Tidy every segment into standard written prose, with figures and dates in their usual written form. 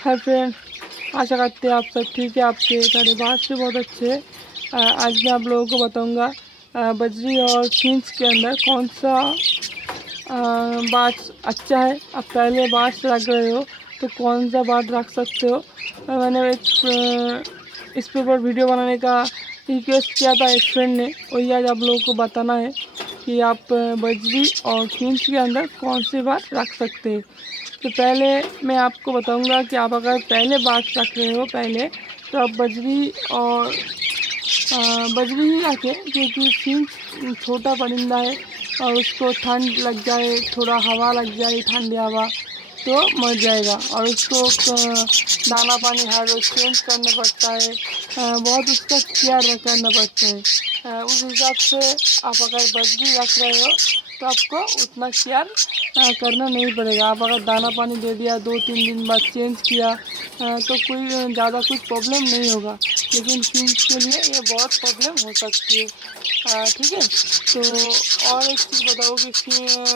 Hi friend, आशा करते हैं आप सब ठीक है। आपके सारे बात से बहुत अच्छे हैं। आज मैं आप लोगों को बताऊंगा बजरी और फिंच के अंदर कौन सा बात अच्छा है। आप पहले बात रख रहे हो तो कौन सा बात रख सकते हो। मैंने इस पे ऊपर वीडियो बनाने का रिक्वेस्ट किया था एक फ्रेंड ने, वही आज आप लोगों को बताना है कि आप बजरी और फिंच के अंदर कौन सी बात रख सकते हैं। तो पहले मैं आपको बताऊंगा कि आप अगर पहले बात रख रहे हो पहले, तो आप बजरी और बजरी ही रखें, क्योंकि फिंच छोटा परिंदा है और उसको ठंड लग जाए, थोड़ा हवा लग जाए, ठंडी हवा, तो मर जाएगा। और उसको दाना पानी हर रोज चेंज करना पड़ता है, बहुत उसका केयर करना पड़ता है। उस हिसाब से आप अगर बजरी रख रहे हो तो आपको उतना केयर करना नहीं पड़ेगा। आप अगर दाना पानी दे दिया, 2-3 दिन बाद चेंज किया, तो कोई ज़्यादा कुछ प्रॉब्लम नहीं होगा। लेकिन फिंच के लिए ये बहुत प्रॉब्लम हो सकती है। ठीक है। तो और एक चीज़ बताओ कि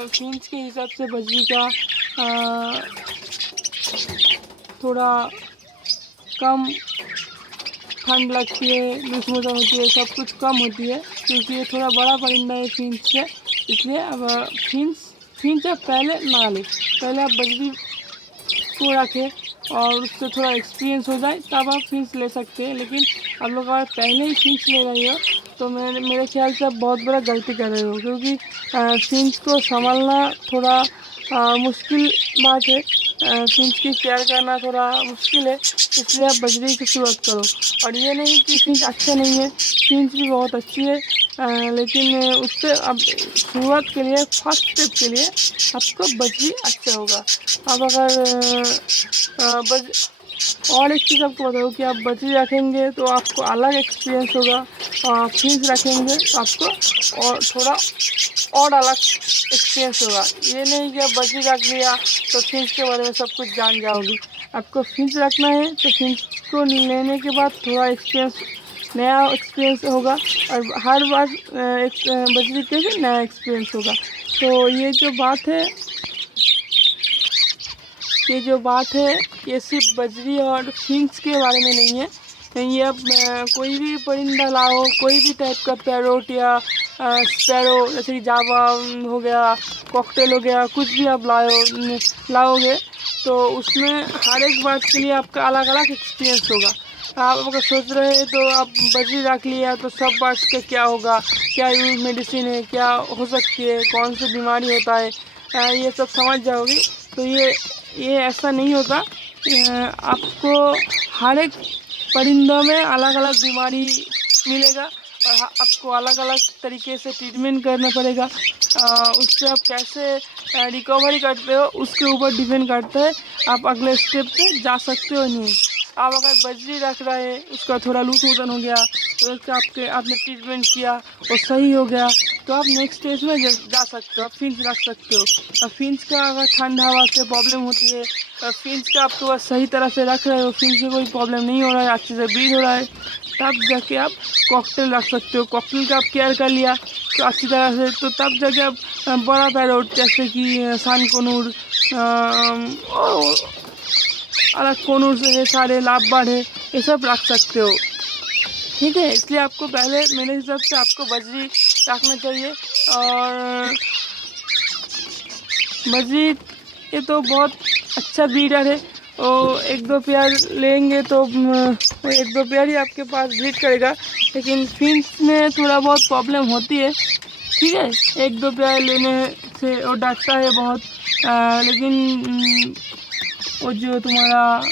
फिंच के हिसाब से बजरी का थोड़ा कम ठंड लगती है, लूज मोशन होती है, सब कुछ कम होती है, क्योंकि ये थोड़ा बड़ा परिंदा है फिंच से। इसलिए अब फिंच आप पहले ना लें, पहले आप बजरी को रखें और उससे थोड़ा एक्सपीरियंस हो जाए तब आप फिंच ले सकते हैं। लेकिन आप लोग अगर पहले ही फिंच ले रहे हो तो मेरे ख्याल से आप बहुत बड़ा गलती कर रहे हो, क्योंकि फिंच को संभालना थोड़ा मुश्किल बात है। फिंच की केयर करना थोड़ा मुश्किल है, इसलिए आप बजरी की शुरुआत करो। और ये नहीं कि फिंच अच्छा नहीं है, फिंच भी बहुत अच्छी है, लेकिन उससे अब शुरुआत के लिए, फर्स्ट स्टेप के लिए आपको बजरी अच्छा होगा। आप अगर और एक चीज़ आपको बताऊँ कि आप बजरी रखेंगे तो आपको अलग एक्सपीरियंस होगा, और फिंच रखेंगे तो आपको और थोड़ा और अलग एक्सपीरियंस होगा। ये नहीं कि आप बजरी रख लिया तो फिंच के बारे में सब कुछ जान जाओगे। आपको फिंच रखना है तो फिंच को लेने के बाद थोड़ा नया एक्सपीरियंस होगा, और हर बार एक बजरी के भी नया एक्सपीरियंस होगा। तो ये सिर्फ बजरी और फिंच के बारे में नहीं है। ये अब कोई भी परिंदा लाओ, कोई भी टाइप का पैरोट या स्पैरो, जैसे कि जावा हो गया, कॉकटेल हो गया, कुछ भी आप लाओगे तो उसमें हर एक बात के लिए आपका अलग अलग एक्सपीरियंस होगा। आप अगर सोच रहे हैं तो आप बजरी रख लिया तो सब बात का क्या होगा, क्या यूज मेडिसिन है, क्या हो सकती है, कौन सी बीमारी होता है, ये सब समझ जाओगे। तो ये ऐसा नहीं होता। आपको हर एक परिंदों में अलग अलग बीमारी मिलेगा, और आपको अलग अलग तरीके से ट्रीटमेंट करना पड़ेगा। उससे आप कैसे रिकवरी करते हो उसके ऊपर डिपेंड करता है आप अगले स्टेप पे जा सकते हो नहीं। आप अगर बजरी रख रहे हैं, उसका थोड़ा लूज मोशन हो गया, तो उसका आपने ट्रीटमेंट किया और सही हो गया, तो आप नेक्स्ट स्टेज में जा सकते हो, आप फिंच रख सकते हो। और फिंच का अगर ठंड हवा से प्रॉब्लम होती है, और फिंच का आप तो सही तरह से रख रहे हो, फिंच से कोई प्रॉब्लम नहीं हो रहा है, अच्छे से ब्रीड हो रहा है, तब जाके आप कॉकटेल रख सकते हो। कॉकटेल का आप केयर कर लिया तो अच्छी तरह से, तो तब जाके आप बड़ा पैरोट जैसे कि सानकोनूर, अलग कोनूर से है, सारे लाभबार है, ये सब रख सकते हो। ठीक है। इसलिए आपको पहले मेरे हिसाब से आपको बजरी रखना चाहिए। और बजरी ये तो बहुत अच्छा ब्रीडर है, और 1-2 पेयर लेंगे तो वो 1-2 पेयर ही आपके पास ब्रीड करेगा। लेकिन फिंच में थोड़ा बहुत प्रॉब्लम होती है। ठीक है। 1-2 पेयर लेने से वो डरता है बहुत, लेकिन वो जो तुम्हारा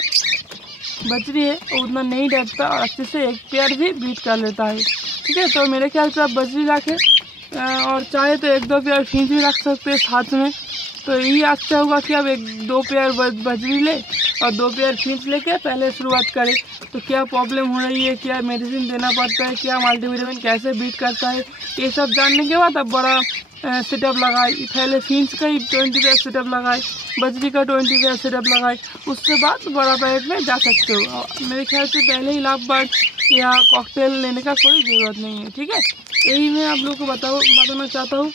बजरी है वो उतना नहीं डरता, और अच्छे से एक पेयर भी ब्रीड कर लेता है। ठीक है। तो मेरे ख्याल से आप बजरी रखें, और चाहे तो 1-2 पेयर फिंच भी रख सकते हैं साथ में। तो यही अच्छा होगा कि आप 1-2 पेयर बजरी ले और 2 पेयर फिंच लेके पहले शुरुआत करें। तो क्या प्रॉब्लम हो रही है, क्या मेडिसिन देना पड़ता है, क्या मल्टीविटामिन कैसे बीट करता है, ये सब जानने के बाद आप बड़ा सेटअप लगाए। पहले फिंच का ही 20 पेयर सेटअप लगाए, बजरी का 20 पेयर सेटअप लगाए, उसके बाद बड़ा पैकेट में जा सकते हो। मेरे ख्याल से पहले ही लाभबार्ड या कॉकटेल लेने का कोई ज़रूरत नहीं है। ठीक है। यही मैं आप लोग को बताना चाहता हूँ।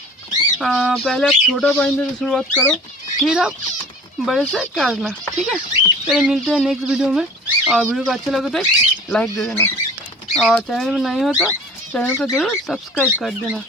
पहले आप छोटा परिंदे से शुरुआत करो, फिर आप बड़े से करना, ठीक है। चलिए मिलते हैं नेक्स्ट वीडियो में, और वीडियो को अच्छा लगे तो लाइक दे देना, और चैनल में नहीं हो तो चैनल को ज़रूर सब्सक्राइब कर देना।